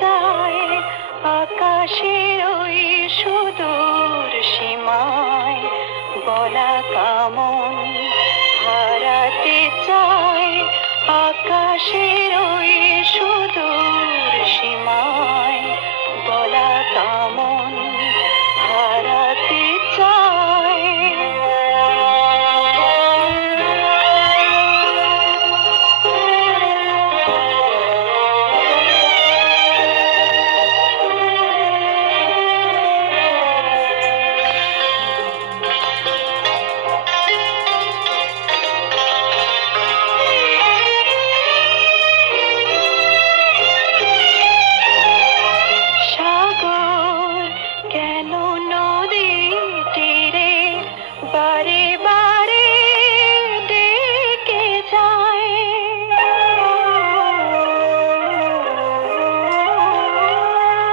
চায় আকাশের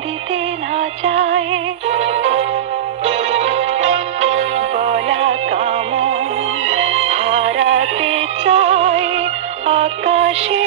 দিতে না চায় বলা কামন হারাতে চায় আকাশে